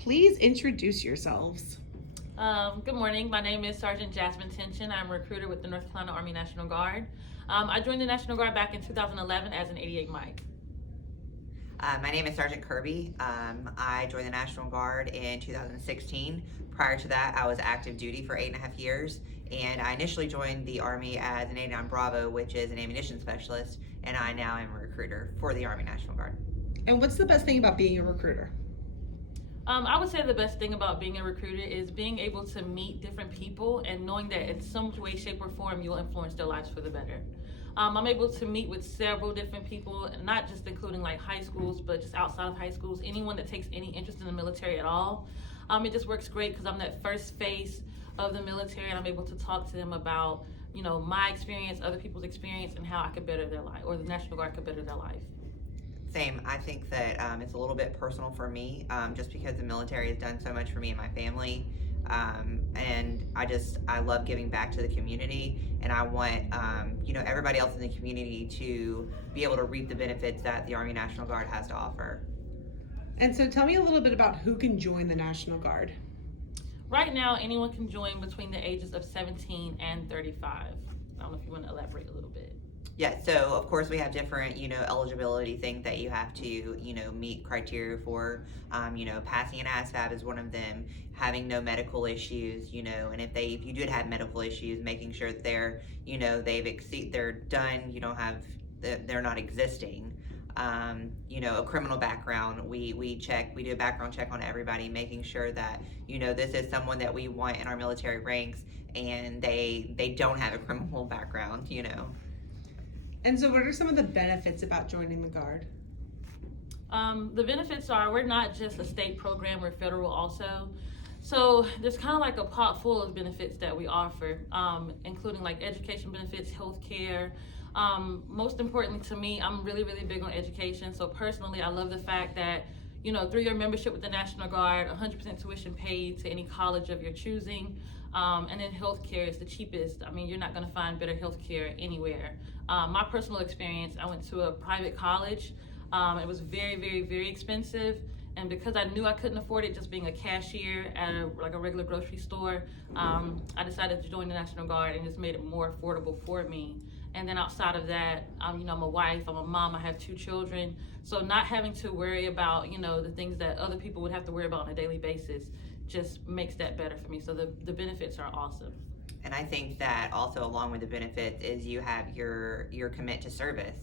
Please introduce yourselves. Good morning. My name is Sergeant Jasmine Tension. I'm a recruiter with the North Carolina Army National Guard. I joined the National Guard back in 2011 as an 88 Mike. My name is Sergeant Kirby. I joined the National Guard in 2016. Prior to that, I was active duty for 8.5 years, and I initially joined the Army as an 89 Bravo, which is an ammunition specialist, and I now am a recruiter for the Army National Guard. And what's the best thing about being a recruiter? I would say the best thing about being a recruiter is being able to meet different people and knowing that in some way, shape, or form you'll influence their lives for the better. I'm able to meet with several different people, not just including like high schools, but just outside of high schools, anyone that takes any interest in the military at all. It just works great because I'm that first face of the military, and I'm able to talk to them about, my experience, other people's experience, and how I could better their life, or the National Guard could better their life. Same. I think that it's a little bit personal for me, just because the military has done so much for me and my family. And I love giving back to the community, and I want, everybody else in the community to be able to reap the benefits that the Army National Guard has to offer. And so tell me a little bit about who can join the National Guard. Right now, anyone can join between the ages of 17 and 35. I don't know if you want to elaborate a little bit. Yeah, so of course we have different, eligibility things that you have to, meet criteria for. Passing an Asvab is one of them. Having no medical issues, and if you did have medical issues, making sure that they're, they're done. They're not existing. A criminal background. We do a background check on everybody, making sure that, this is someone that we want in our military ranks, and they don't have a criminal background. And so what are some of the benefits about joining the Guard? The benefits are we're not just a state program, we're federal also. So there's kind of like a pot full of benefits that we offer, including like education benefits, health care. Most importantly to me, I'm really, really big on education. So personally, I love the fact that, through your membership with the National Guard, 100% tuition paid to any college of your choosing. And then healthcare is the cheapest. I mean, you're not going to find better healthcare anywhere. My personal experience, I went to a private college. It was very, very, very expensive. And because I knew I couldn't afford it, just being a cashier at a regular grocery store, I decided to join the National Guard, and just made it more affordable for me. And then outside of that, I'm a wife, I'm a mom, I have 2 children. So not having to worry about, the things that other people would have to worry about on a daily basis just makes that better for me. So the benefits are awesome. And I think that also along with the benefits is you have your commit to service.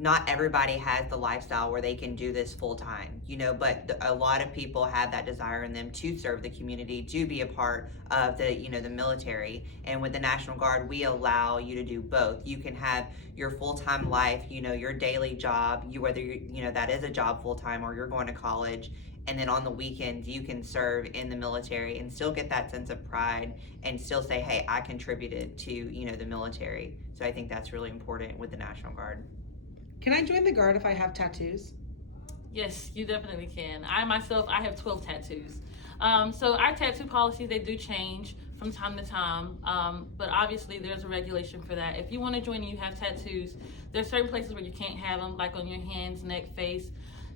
Not everybody has the lifestyle where they can do this full time, but a lot of people have that desire in them to serve the community, to be a part of the, the military. And with the National Guard, we allow you to do both. You can have your full-time life, your daily job, whether that is a job full-time or you're going to college. And then on the weekends, you can serve in the military and still get that sense of pride and still say, hey, I contributed to, the military. So I think that's really important with the National Guard. Can I join the Guard if I have tattoos? Yes, you definitely can. I myself, I have 12 tattoos. So our tattoo policies, they do change from time to time, but obviously there's a regulation for that. If you want to join and you have tattoos, there's certain places where you can't have them, like on your hands, neck, face.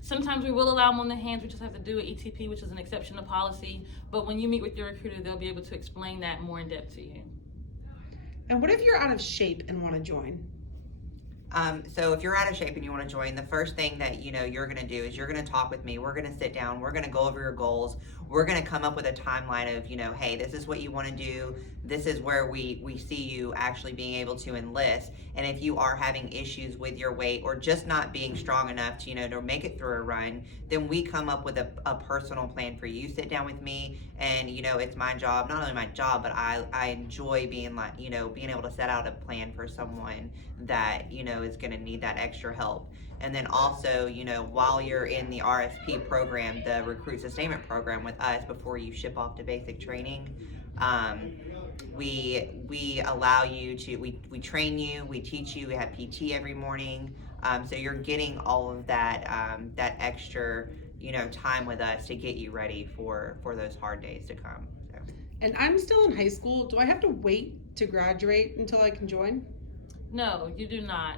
Sometimes we will allow them on the hands. We just have to do an ETP, which is an exception to policy. But when you meet with your recruiter, they'll be able to explain that more in depth to you. And what if you're out of shape and want to join? So if you're out of shape and you want to join, the first thing that you're going to do is you're going to talk with me. We're going to sit down. We're going to go over your goals. We're going to come up with a timeline of, hey, this is what you want to do. This is where we see you actually being able to enlist. And if you are having issues with your weight or just not being strong enough to, to make it through a run, then we come up with a personal plan for you. Sit down with me, and, it's my job, not only my job, but I enjoy being being able to set out a plan for someone that, is going to need that extra help. And then also, while you're in the RSP program, the Recruit Sustainment Program with us, before you ship off to basic training, we allow you to, we train you, we teach you, we have PT every morning. So you're getting all of that, that extra, time with us to get you ready for those hard days to come. So. And I'm still in high school. Do I have to wait to graduate until I can join? No, you do not.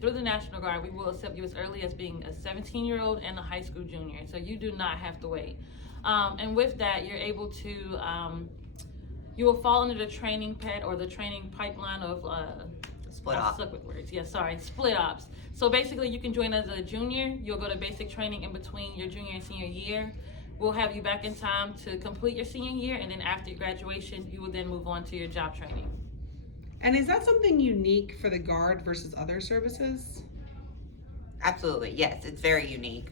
Through the National Guard, we will accept you as early as being a 17-year-old and a high school junior. So you do not have to wait. And with that, you're able to, you will fall under the training pad or the training pipeline of Split ops. Stuck with words. Yeah, sorry, split ops. So basically, you can join as a junior. You'll go to basic training in between your junior and senior year. We'll have you back in time to complete your senior year, and then after your graduation, you will then move on to your job training. And is that something unique for the Guard versus other services? Absolutely, yes, it's very unique.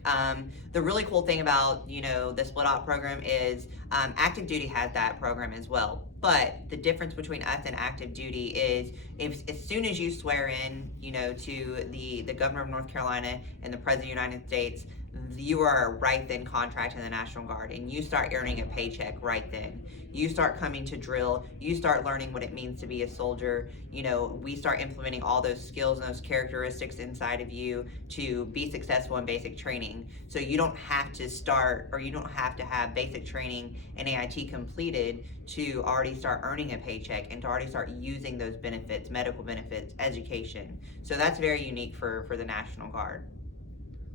The really cool thing about, the split op program is active duty has that program as well. But the difference between us and active duty is as soon as you swear in, to the governor of North Carolina and the president of the United States, you are right then contracted in the National Guard, and you start earning a paycheck right then. You start coming to drill, you start learning what it means to be a soldier. We start implementing all those skills and those characteristics inside of you to be successful in basic training. So you don't have to start, or you don't have to have basic training and AIT completed to already start earning a paycheck and to already start using those benefits, medical benefits, education. So that's very unique for the National Guard.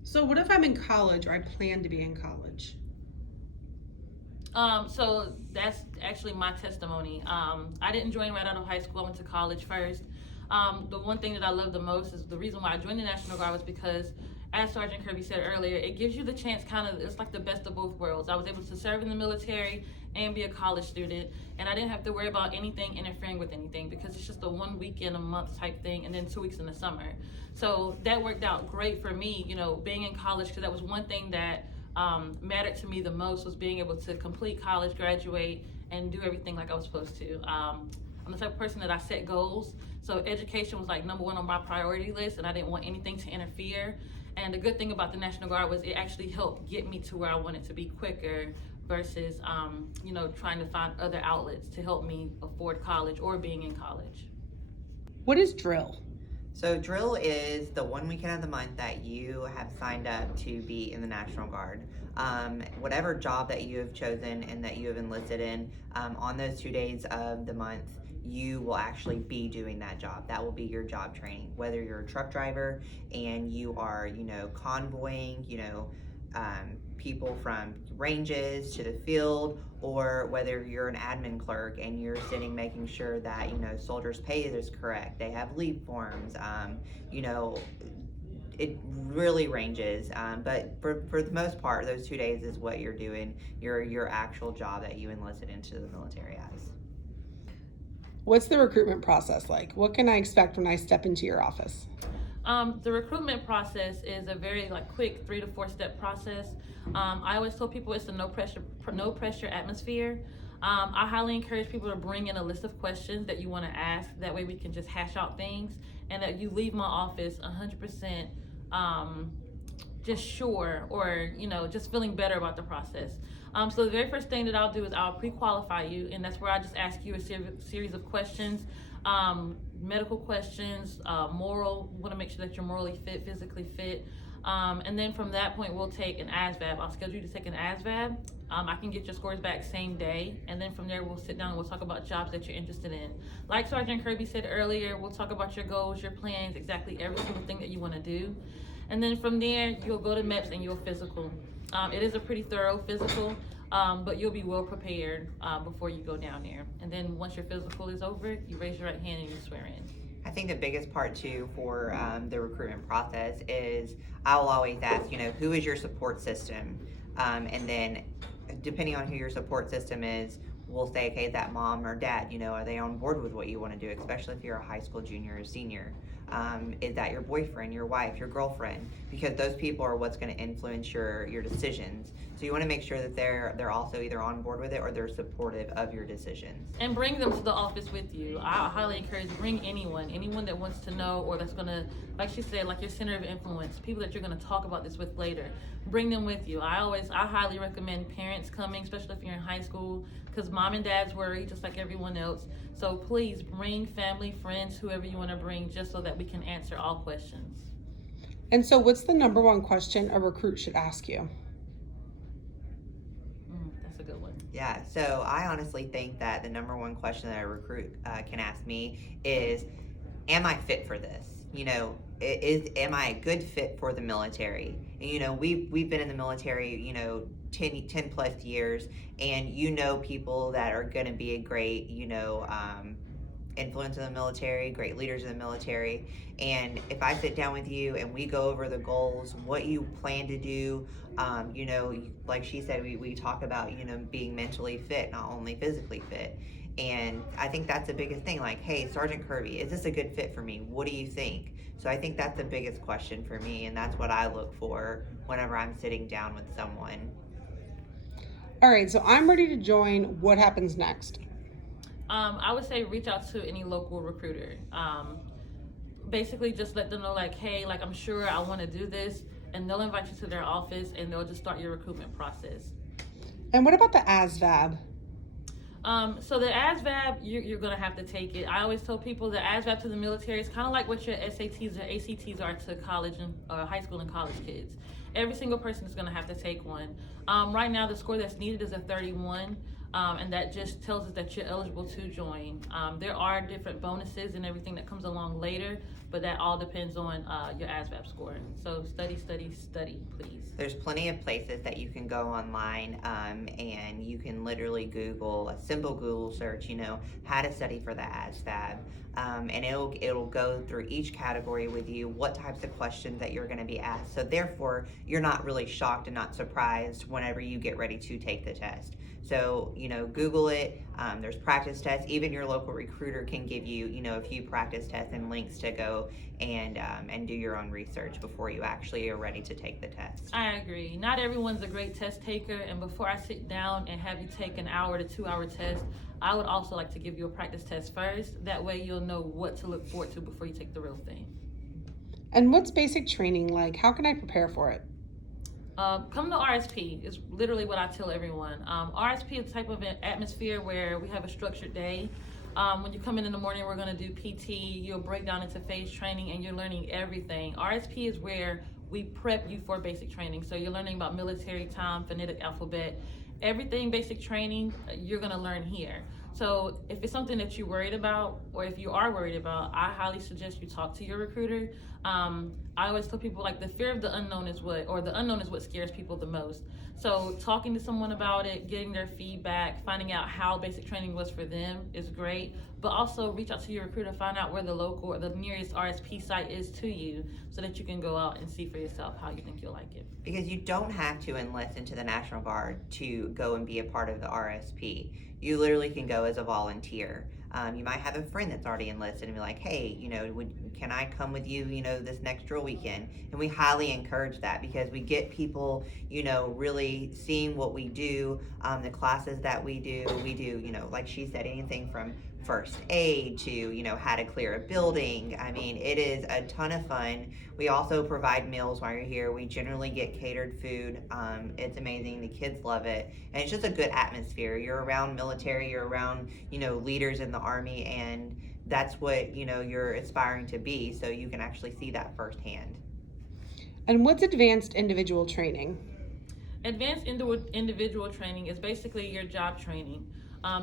So what if I'm in college or I plan to be in college? So that's actually my testimony. I didn't join right out of high school. I went to college first. The one thing that I love the most is the reason why I joined the National Guard was because, as Sergeant Kirby said earlier, it gives you the chance it's like the best of both worlds. I was able to serve in the military and be a college student, and I didn't have to worry about anything interfering with anything because it's just a 1 weekend a month type thing and then 2 weeks in the summer. So that worked out great for me, being in college, because that was one thing that mattered to me the most, was being able to complete college, graduate, and do everything like I was supposed to. I'm the type of person that I set goals, so education was like number one on my priority list, and I didn't want anything to interfere. And the good thing about the National Guard was it actually helped get me to where I wanted to be quicker versus, trying to find other outlets to help me afford college or being in college. What is drill? So drill is the 1 weekend of the month that you have signed up to be in the National Guard. Whatever job that you have chosen and that you have enlisted in, on those 2 days of the month, you will actually be doing that job. That will be your job training. Whether you're a truck driver and you are, convoying, people from ranges to the field, or whether you're an admin clerk and you're sitting making sure that, soldiers' pay is correct, they have leave forms, it really ranges, but for the most part, those 2 days is what you're doing, your actual job that you enlisted into the military as. What's the recruitment process like? What can I expect when I step into your office? The recruitment process is a very quick 3 to 4 step process. I always tell people it's a no pressure atmosphere. I highly encourage people to bring in a list of questions that you want to ask. That way we can just hash out things, and that you leave my office 100% just sure, or just feeling better about the process. So the very first thing that I'll do is I'll pre-qualify you, and that's where I just ask you a series of questions. Medical questions, moral, want to make sure that you're morally fit, physically fit. And then from that point, we'll take an Asvab. I'll schedule you to take an Asvab. I can get your scores back same day. And then from there, we'll sit down and we'll talk about jobs that you're interested in. Like Sergeant Kirby said earlier, we'll talk about your goals, your plans, exactly every single thing that you want to do. And then from there, you'll go to MEPS and you'll physical. It is a pretty thorough physical. But you'll be well prepared before you go down there. And then once your physical is over, you raise your right hand and you swear in. I think the biggest part too for the recruitment process is I will always ask, who is your support system? And then depending on who your support system is, we'll say, okay, is that mom or dad? Are they on board with what you want to do, especially if you're a high school junior or senior? Is that your boyfriend, your wife, your girlfriend? Because those people are what's going to influence your decisions. So you want to make sure that they're also either on board with it or they're supportive of your decisions. And bring them to the office with you. I highly encourage, bring anyone that wants to know, or that's gonna, like she said, like your center of influence, people that you're gonna talk about this with later. Bring them with you. I highly recommend parents coming, especially if you're in high school, because mom and dad's worry just like everyone else. So please bring family, friends, whoever you want to bring, just so that we can answer all questions. And so what's the number one question a recruit should ask you? That's a good one. Yeah, so I honestly think that the number one question that a recruit can ask me is, am I fit for this? Am I a good fit for the military? And we've been in the military, 10 plus years, and people that are going to be a great, influence in the military, great leaders in the military. And if I sit down with you and we go over the goals, what you plan to do, like she said, we talk about, being mentally fit, not only physically fit. And I think that's the biggest thing. Like, hey, Sergeant Kirby, is this a good fit for me? What do you think? So I think that's the biggest question for me, and that's what I look for whenever I'm sitting down with someone. All right, so I'm ready to join. What happens next? I would say reach out to any local recruiter. Basically, just let them know, like, hey, like, I'm sure I want to do this, and they'll invite you to their office, and they'll just start your recruitment process. And what about the Asvab? So the Asvab, you're going to have to take it. I always tell people the Asvab to the military is kind of like what your SATs or ACTs are to college and high school and college kids. Every single person is going to have to take one. Right now, the score that's needed is a 31. And that just tells us that you're eligible to join. There are different bonuses and everything that comes along later, but that all depends on your ASVAB score. So study, please. There's plenty of places that you can go online, and you can literally Google, a simple Google search, how to study for the ASVAB. And it'll go through each category with you, what types of questions that you're going to be asked. So therefore, you're not really shocked and not surprised whenever you get ready to take the test. So, Google it. There's practice tests. Even your local recruiter can give you, a few practice tests and links to go and do your own research before you actually are ready to take the test. I agree. Not everyone's a great test taker, and before I sit down and have you take an hour to 2 hour test, I would also like to give you a practice test first. That way you'll know what to look forward to before you take the real thing. And what's basic training like? How can I prepare for it? Come to RSP is literally what I tell everyone. RSP is the type of an atmosphere where we have a structured day. When you come in the morning, we're going to do PT, you'll break down into phase training, and you're learning everything. RSP is where we prep you for basic training. So you're learning about military time, phonetic alphabet, everything basic training you're going to learn here. So if it's something that you're worried about, or if you are worried about, I highly suggest you talk to your recruiter. I always tell people, like, the fear of the unknown is the unknown is what scares people the most. So talking to someone about it, getting their feedback, finding out how basic training was for them is great. But also reach out to your recruiter, find out where the local or the nearest RSP site is to you so that you can go out and see for yourself how you think you'll like it. Because you don't have to enlist into the National Guard to go and be a part of the RSP. You literally can go as a volunteer. You might have a friend that's already enlisted and be like, hey, can I come with you, this next drill weekend? And we highly encourage that because we get people, really seeing what we do, the classes that we do, like she said, anything from first aid to, how to clear a building. I mean, it is a ton of fun. We also provide meals while you're here. We generally get catered food. It's amazing. The kids love it. And it's just a good atmosphere. You're around military, you're around, leaders in the Army, and that's what, you're aspiring to be. So you can actually see that firsthand. And what's advanced individual training? Advanced individual training is basically your job training.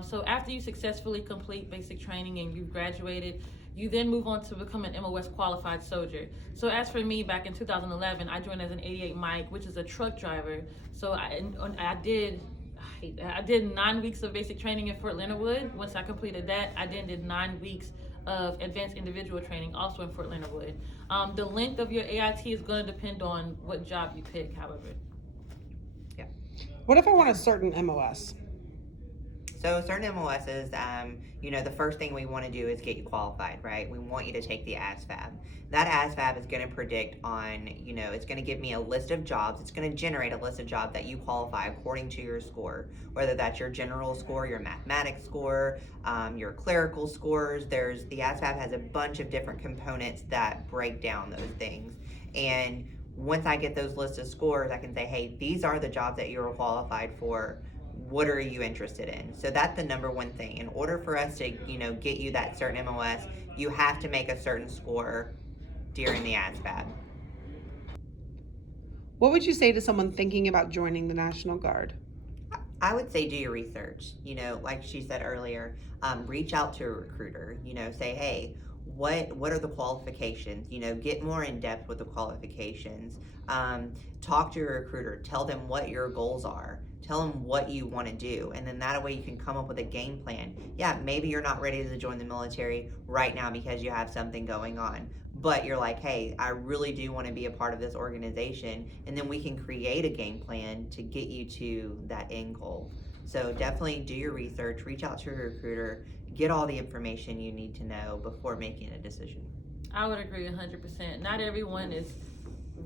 So after you successfully complete basic training and you've graduated, you then move on to become an MOS qualified soldier. So as for me, back in 2011, I joined as an 88 Mike, which is a truck driver. So I did 9 weeks of basic training in Fort Leonard Wood. Once I completed that, I then did 9 weeks of advanced individual training also in Fort Leonard Wood. The length of your AIT is going to depend on what job you pick, however. Yeah. What if I want a certain MOS? So certain MOSs, the first thing we want to do is get you qualified, right? We want you to take the ASVAB. That ASVAB is going to predict on, it's going to give me a list of jobs. It's going to generate a list of jobs that you qualify according to your score, whether that's your general score, your mathematics score, your clerical scores. The ASVAB has a bunch of different components that break down those things. And once I get those lists of scores, I can say, hey, these are the jobs that you're qualified for. What are you interested in? So that's the number one thing. In order for us to, get you that certain MOS, you have to make a certain score during the ASVAB. What would you say to someone thinking about joining the National Guard? I would say do your research. Like she said earlier, reach out to a recruiter. Say, hey, what are the qualifications? You know, get more in depth with the qualifications. Talk to your recruiter. Tell them what your goals are. Tell them what you want to do, and then that way you can come up with a game plan. Yeah, maybe you're not ready to join the military right now because you have something going on, but you're like, hey, I really do want to be a part of this organization, and then we can create a game plan to get you to that end goal. So definitely do your research, reach out to your recruiter, get all the information you need to know before making a decision. I would agree 100%. Not everyone is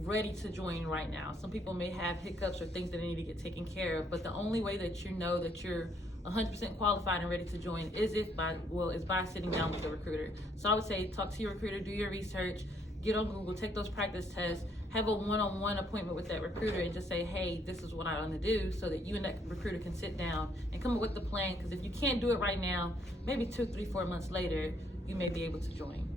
ready to join right now. Some people may have hiccups or things that they need to get taken care of, but the only way that you know that you're 100% qualified and ready to join is by sitting down with the recruiter. So I would say talk to your recruiter, do your research, get on Google, take those practice tests, have a one-on-one appointment with that recruiter and just say, hey, this is what I want to do, so that you and that recruiter can sit down and come up with the plan. Because if you can't do it right now, maybe 2, 3, 4 months later, you may be able to join.